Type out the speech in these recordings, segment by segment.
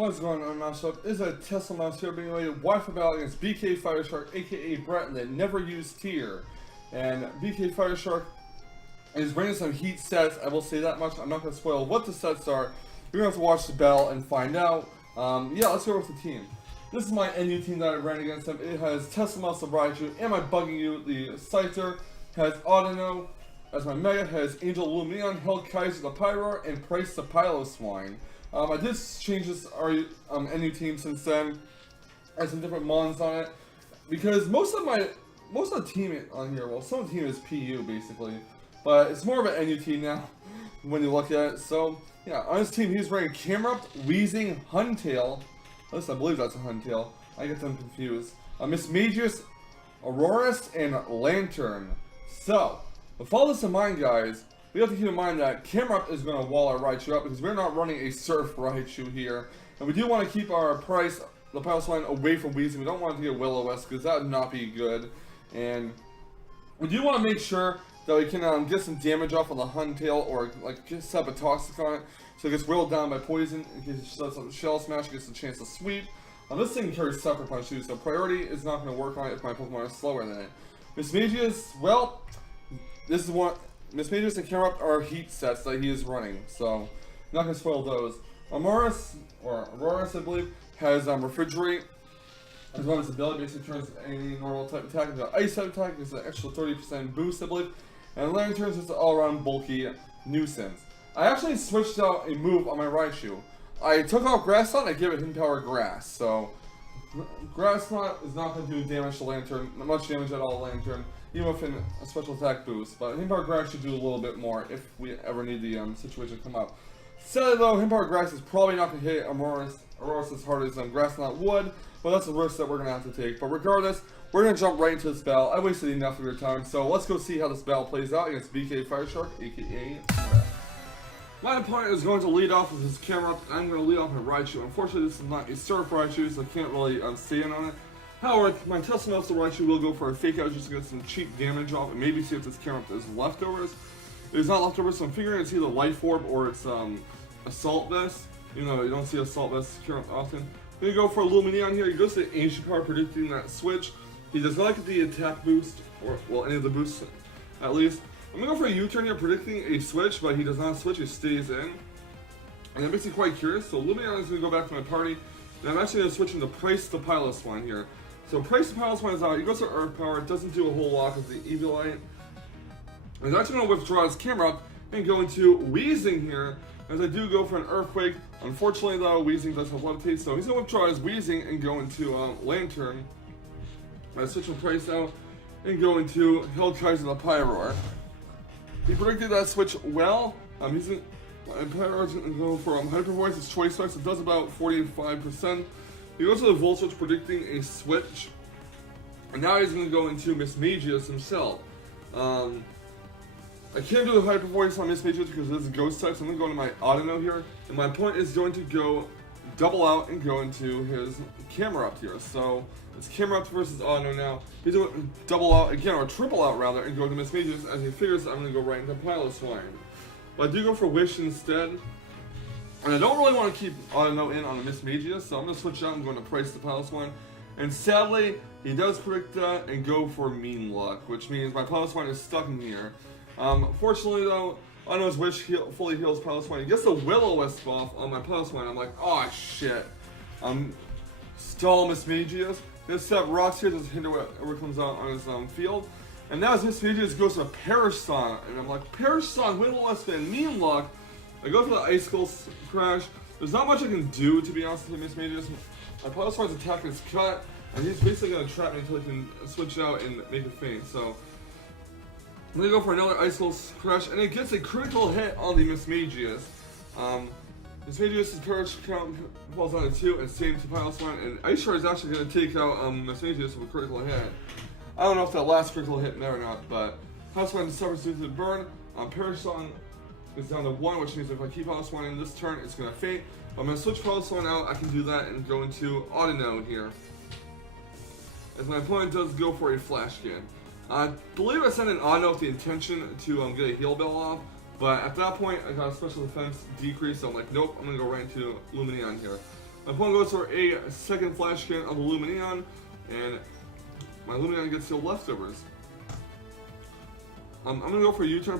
What's going on, Mousetrap? This is a Teslamouse here being a Wi-Fi battle against bkfireshark, aka Brett, in the never used tier. And bkfireshark is bringing some heat sets. I will say that much. I'm not going to spoil what the sets are. You're going to have to watch the battle and find out. Yeah, let's go with the team. This is my NU team that I ran against them. It has Teslamouse, the Raiju, Am I Bugging You, the Scyther, has Audino as my Mega, has Angel Lumineon, Held Kaiser, the Pyroar, and Price the Piloswine. I did change this NU team since then. I had some different mons on it because most of the team on here, well, some of the team is PU basically, but it's more of an NU team now when you look at it. So yeah, on his team he's running Camerupt, Wheezing, Huntail. At least I believe that's a Huntail. I get them confused. Mismagius, Auroras, and Lantern. So with all this in mind, guys, we have to keep in mind that Camerupt is going to wall our Raichu up because we're not running a Surf Raichu here. And we do want to keep our Price, the Piloswine, away from Wheezing. We don't want to get Will-O-Wisp because that would not be good. And we do want to make sure that we can get some damage off of the Huntail or like just set up a Toxic on it so it gets whittled down by Poison in case it does some Shell Smash, gets a chance to sweep. This thing carries Sucker Punch too, so priority is not going to work on it if my Pokemon are slower than it. Mismagius, well, this is one. Mismagius and Camerupt are heat sets that he is running, so I'm not going to spoil those. Auroras, I believe, has Refrigerate as well as ability, basically turns any normal type attack into an ice type attack, it's an extra 30% boost, I believe. And Lantern turns into all-around bulky nuisance. I actually switched out a move on my Raichu. I took out Grass Knot and I gave it Hidden Power Grass, so Grass Knot is not going to do damage to Lantern, not much damage at all to Lantern, even with a special attack boost. But Hidden Power Grass should do a little bit more if we ever need the situation to come up. Sadly though, Hidden Power Grass is probably not going to hit Auroras as hard as Grass Knot would, but that's a risk that we're going to have to take. But regardless, we're going to jump right into this battle. I wasted enough of your time, so let's go see how this battle plays out against bkfireshark, aka Brett. My opponent is going to lead off with his Camerupt. I'm going to lead off my Raichu. Unfortunately, this is not a Surf Raichu, so I can't really stay in on it. However, my Teslamouse, the Raichu, will go for a Fake Out just to get some cheap damage off and maybe see if this Camerupt is leftovers. It is not leftovers, so I'm figuring it's either Life Orb or it's Assault Vest. You know, you don't see Assault Vest Camerupt often. I'm going to go for a Lumineon here. He goes to Ancient Power, predicting that switch. He does not get the attack boost, or, well, any of the boosts at least. I'm going to go for a U-turn here, predicting a switch, but he does not switch, he stays in. And that makes me quite curious, so Lumineon is going to go back to my party. And I'm actually going to switch into Price the Piloswine here. So Price the Piloswine is out, he goes to Earth Power, it doesn't do a whole lot with the Eviolite. He's actually going to withdraw his Camerupt and go into Wheezing here, as I do go for an Earthquake. Unfortunately though, Wheezing does have Levitate, so he's going to withdraw his Wheezing and go into Lantern. I switch my Price out and go into Held Kaiser the Pyroar. He predicted that switch well. He's going to go for Hyper Voice, his Choice Specs. It does about 45%. He goes to the Volt Switch, predicting a switch. And now he's going to go into Mismagius himself. I can't do the Hyper Voice on Mismagius because it is a Ghost type, so I'm going to go into my Audino here. And my opponent is going to go double out and go into his Camerupt here. So it's Camerupt versus Audino now. He's going to double out again, or triple out rather, and go to Mismagius as he figures I'm going to go right into Piloswine. But I do go for Wish instead. And I don't really want to keep Audino in on the Mismagius, so I'm going to switch out and go into Price the Piloswine. And sadly, he does predict that and go for Mean Luck, which means my Piloswine is stuck in here. Fortunately though, Audino's Wish fully heals Piloswine. He gets the Will-O-Wisp off on my Piloswine. I'm like, oh shit. Stall Mismagius. This set Rocks here, just hinder whatever comes out on his field. And now his Mismagius goes to Perish Song. And I'm like, Perish Song, Will-O-Wisp, and Mean Luck. I go for the Icicle Crash. There's not much I can do, to be honest with Mismagius. My Piloswine's attack is cut, and he's basically going to trap me until he can switch out and make a feint. So I'm going to go for another Icicle Crash, and it gets a critical hit on the Mismagius. Mismagius' Perish count falls down to 2, and same to Piloswine, and Ice Shard is actually going to take out Mismagius with a critical hit. I don't know if that last critical hit there or not, but Piloswine suffers due to the burn. Perish Song is down to 1, which means if I keep Piloswine in this turn, it's going to faint. But I'm going to switch Piloswine out, I can do that and go into Audino here. As my opponent does go for a Flash Scan. I believe I sent an Audino with the intention to get a Heal Bell off, but at that point I got a Special Defense decrease, so I'm like, nope, I'm going to go right into Lumineon here. My opponent goes for a second flash cannon of the Lumineon, and my Lumineon gets the leftovers. I'm going to go for a U-turn,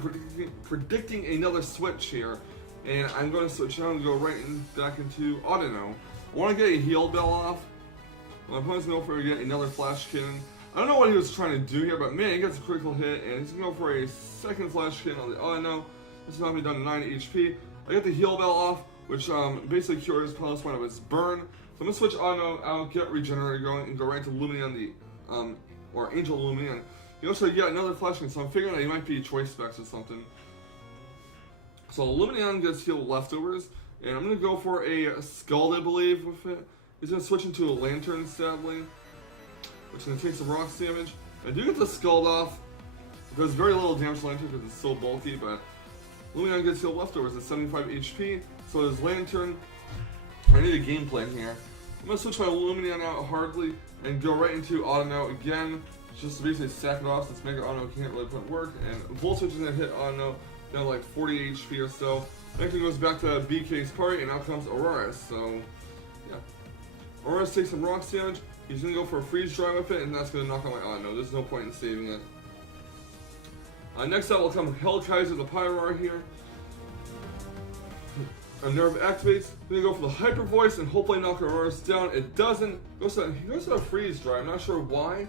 predicting another switch here, and I'm going to switch out and go right back into Autono. I want to get a heal bell off. My opponent's going to go for yet another flash cannon. I don't know what he was trying to do here, but man, he gets a critical hit, and he's going to go for a second flash cannon on the Autono. This is not going to be done to 9 HP. I get the heal bell off, which basically cures Pilot's one of its burn. So I'm going to switch Autono out, get Regenerator going, and go right to Lumineon, or Angel Lumineon. You also get another flash cannon, so I'm figuring that he might be choice specs or something. So Lumineon gets healed leftovers, and I'm going to go for a Scald, I believe, with it. He's going to switch into a Lantern, sadly, which is going to take some rocks damage. I do get the Scald off. It does very little damage to Lantern because it's so bulky, but Lumineon gets healed leftovers at 75 HP, so there's Lantern. I need a game plan here. I'm going to switch my Lumineon out hardly and go right into Autono again, just to basically sack it off since Mega Autono can't really put work, and Volt Switch is going to hit Autono down like 40 HP or so. Next it goes back to BK's party, and out comes ORAS, so yeah. ORAS takes some rocks damage, he's going to go for a freeze dry with it, and that's going to knock out my Autono. There's no point in saving it. Next up will come Hellkaiser the Pyroar here. A Nerve activates, then go for the Hyper Voice and hopefully knock ORAS down. It doesn't. He goes to a freeze dry, I'm not sure why.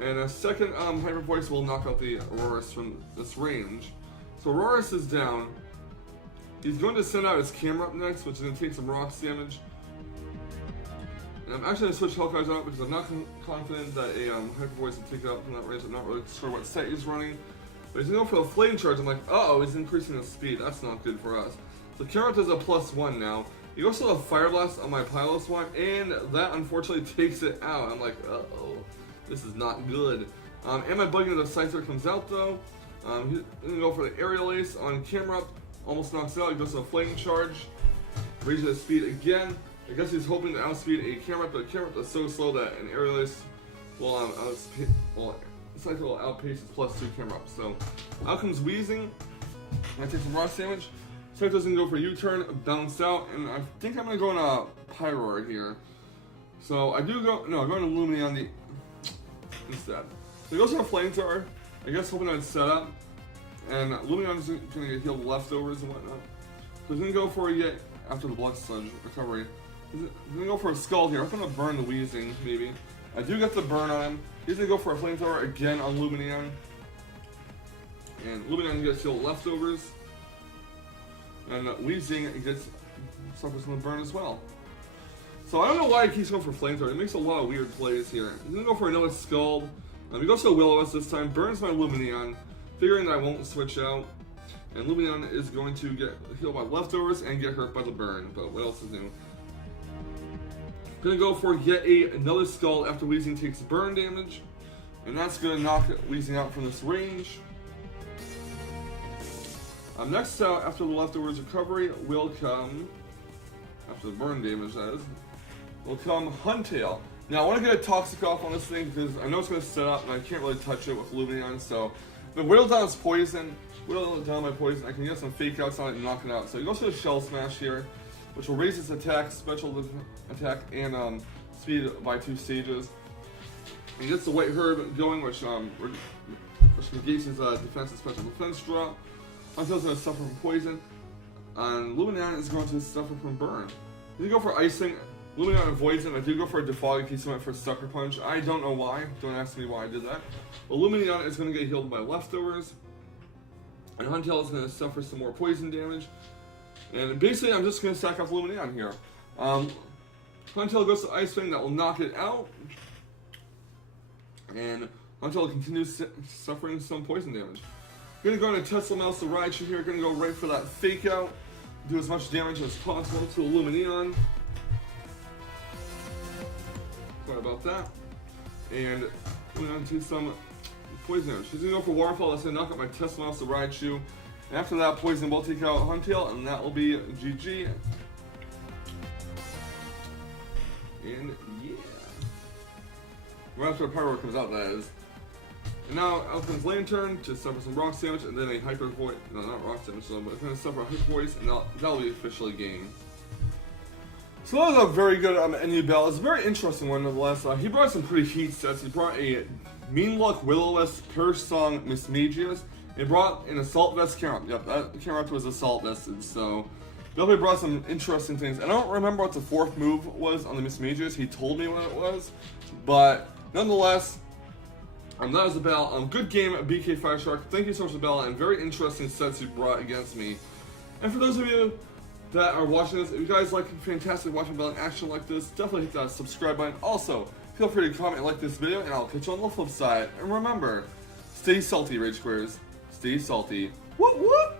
And a second Hyper Voice will knock out the ORAS from this range. So ORAS is down. He's going to send out his camera up next, which is going to take some rocks damage. And I'm actually going to switch Hellkaiser out because I'm not confident that a Hyper Voice will take it up from that range. I'm not really sure what set he's running. But he's going to go for the Flame Charge. I'm like, uh-oh, he's increasing his speed. That's not good for us. So Carrot is a +1 now. He goes to the Fire Blast on my Pilot's one, and that unfortunately takes it out. I'm like, uh-oh, this is not good. And my Bugging of the Scyther comes out though. He's going to go for the Aerial Ace on Camera, almost knocks it out. He goes to the Flame Charge, raises his speed again. I guess he's hoping to outspeed a Camera, but a Camera is so slow that an Aerial Ace will Scyther will outpace his +2 Camera. So out comes Wheezing. I take some rocks damage. Scyther doesn't go for a U-turn, bounce out, and I think I'm going to go on a Pyroar here. So I do go, no, I'm going to Lumineon instead. So he goes for a Flamethrower, I guess hoping I'd set up, and Lumineon is going to get healed leftovers and whatnot. So he's going to go for yet after the Blood Sludge recovery. He's going to go for a Scald here. I'm going to burn the Wheezing, maybe. I do get the burn on him. He's going to go for a Flamethrower again on Lumineon. And Lumineon gets healed leftovers. And Wheezing suffers from the burn as well. So I don't know why he keeps going for Flamethrower. He makes a lot of weird plays here. He's going to go for another Scald. He goes to Will-O-Wisp this time, burns my Lumineon, figuring that I won't switch out. And Lumineon is going to get healed by leftovers and get hurt by the burn. But what else is new? Gonna go for yet another Scald after Wheezing takes burn damage. And that's gonna knock Wheezing out from this range. Next out, after the leftovers recovery, will come, after the burn damage that is, will come Huntail. Now I want to get a Toxic off on this thing because I know it's going to set up and I can't really touch it with Lumineon, so the whittle down its poison, whittle down my poison, I can get some fake outs on it and knock it out. So he goes to a Shell Smash here, which will raise its attack, special attack, and speed by 2 stages. He gets the White Herb going, which negates his defense and special defense drop. Huntail's going to suffer from poison, and Lumineon is going to suffer from burn. If you go for icing, Lumineon avoids it. I do go for a defog in case he went for a Sucker Punch. I don't know why. Don't ask me why I did that. But Lumineon is going to get healed by leftovers, and Huntail is going to suffer some more poison damage. And basically, I'm just going to stack off Lumineon here. Huntail goes to Ice Fang, that will knock it out, and Huntail continues suffering some poison damage. Gonna go into Teslamouse the Raichu here, gonna go right for that fake out, do as much damage as possible to Lumineon. Sorry about that. And going on to some poison damage. She's gonna go for Waterfall, that's gonna knock out my Teslamouse the Raichu. And after that, Poison will take out Huntail, and that will be GG. And yeah. Right after a Pyroar comes out, that is. And now out comes Lantern to suffer some rock damage, and then a Hyper Voice. No, not rock damage, but it's going to suffer a Hyper Voice, and that'll be officially game. So that was a very good NU battle. It's a very interesting one nonetheless. He brought some pretty heat sets. He brought a Mean Luck Will-O-Wisp, Curse Song, Mismagius. He brought an Assault Vest Camera. Yep, that camera was Assault Vested, so definitely brought some interesting things. I don't remember what the 4th move was on the Mismagius. He told me what it was, but nonetheless, that was a battle. Good game, bkfireshark. Thank you so much for the battle, and very interesting sets you brought against me. And for those of you that are watching this, if you guys like fantastic watching battle in action like this, definitely hit that subscribe button. Also, feel free to comment and like this video, and I'll catch you on the flip side. And remember, stay salty, Rage Squares. Stay salty. Whoop whoop!